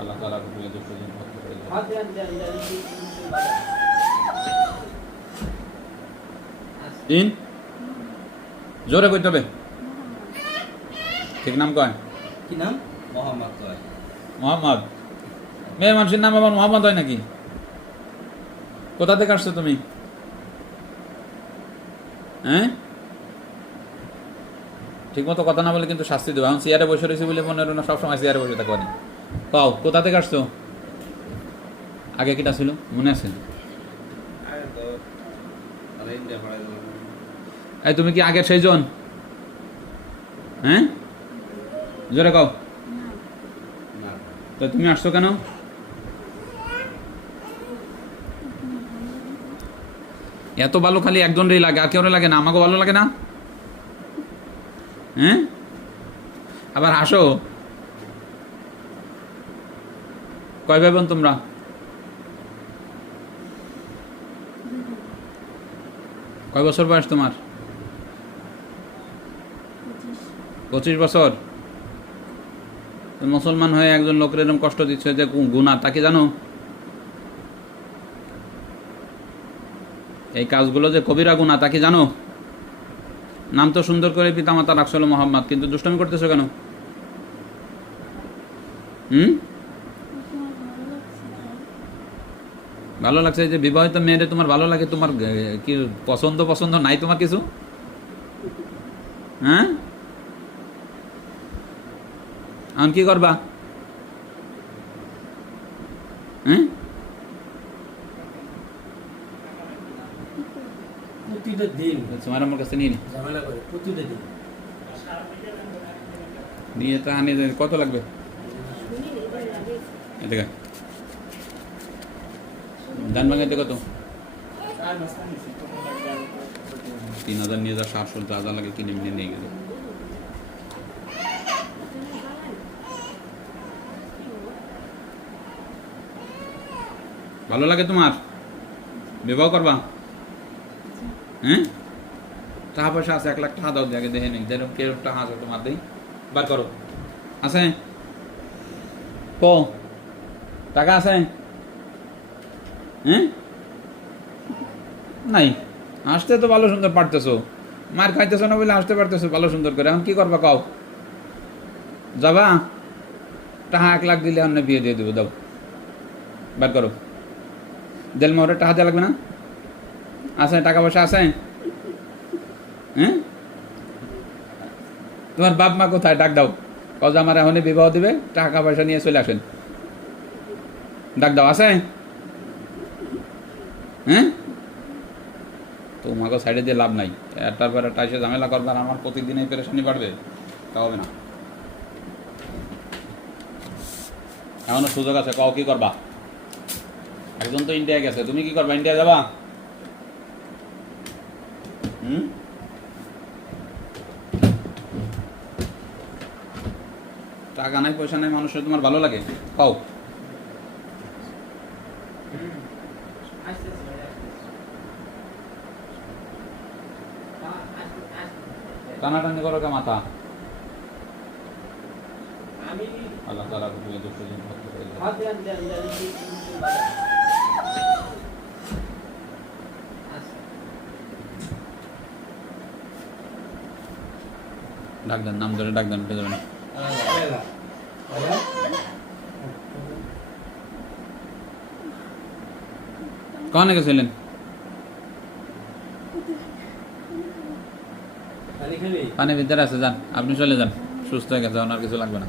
আল্লাহ তাআলা তুমি দুষ্ট জিন মুক্ত করে দাও। তিন জোরে কইতে হবে। ঠিক নাম কয়? কি নাম? মোহাম্মদ কয়। মোহাম্মদ। মেয়ে মানুষের নাম আবার মোহাম্মদ হয় নাকি? কোথা থেকে আসছো তুমি? হ্যাঁ, ঠিক মতো কথা না বলে কিন্তু শাস্তি দেবো। এখন চেয়ারে বসে রয়েছি বলে মনে হলো না সবসময় চেয়ারে বসে থাকবো না। কও কোথা থেকে আসছো? আগে কিটা ছিল মনে আছে? এই তুমি কি আগের সেই জন? হ্যাঁ, জোরে কও। তো তুমি আসছো কেন? এত ভালো খালি একজনেরই লাগে, আর কেউ লাগে না? আমাকেও ভালো লাগে না। হ্যাঁ, আবার হাসো। কয় ভাই বোন তোমরা? কয় বছর বয়স তোমার? 25 বছর। মুসলমান হয়ে একজন লোকের এরকম কষ্ট দিচ্ছে যে গুনাহ, তা কি জানো? এই কাজগুলো যে কবিরা গুনাহ, তা কি জানো? নাম তো সুন্দর করে পিতামাতা রাখছিল মোহাম্মদ, কিন্তু দুষ্টামি করতেছো কেন? ভালো লাগছে যে বিবাহিত মেয়েরে তোমার ভালো লাগে? তোমার কি পছন্দ নাই তোমার কিছু? হ্যাঁ, এখন কি করবা? হ্যাঁ, তোমার আমার কাছে নিয়ে নিয়ে তা আনে কত লাগবে? এদিকে ধান ভাঙাইতে কত? 3000 নিয়ে যা, 700 যা যা লাগে কিনে মিনে নিয়ে গেলে। ভালো লাগে তোমার? বিবাহ করবা? হ্যাঁ, টাকা পয়সা আছে? 1 লাখ টাকা দাও, দেখে দেখে নেই যেরকম কেরম টাকা আছে তোমার, দেই বার করো। আছে? কো টাকা আছে? হ্যাঁ, নাই। আসতে তো ভালো সুন্দর পারতেছো, মার খাইতেছো না বলে আসতে পারতেছো ভালো সুন্দর করে। এখন কি করবা কও? যাবা? টাকা 1 লাখ দিলে আমরা বিয়ে দিয়ে দেবো, দাও বার করো। দেল মোহরে টাকা দেওয়া লাগবে না? আছে টাকা পয়সা আছে? হ্যাঁ, তোমার বাপ মা কোথায়? ডাক দাও, কজ আমার এখনই বিবাহ দিবে, টাকা পয়সা নিয়ে চলে আসেন। ডাক দাও, আছে? হ্যাঁ, তোমাকে সাইডে দিয়ে লাভ নাই। তারপর একটা এসে ঝামেলা করবার, আমার প্রতিদিন এই পেরেশানি বাড়বে, তা হবে না। এখনো সুযোগ আছে, কও কি করবা? একজন তো ইন্ডিয়া গেছে, তুমি কি করবা? ইন্ডিয়া যাবা? টাকা নাই পয়সা নাই, মানুষের তোমার ভালো লাগে? কও। টানাটানি করো কে মাথা? আল্লাহ তাআলা তুমি দুষ্ট জিন মুক্ত করে দাও। ডাক দেন, নাম ধরে ডাক দেন, উঠে যাবেন। কখন গেছিলেন? পানি ভিতরে আছে, যান আপনি চলে যান, সুস্থ হয়ে গেছে, ওনার কিছু লাগবে না।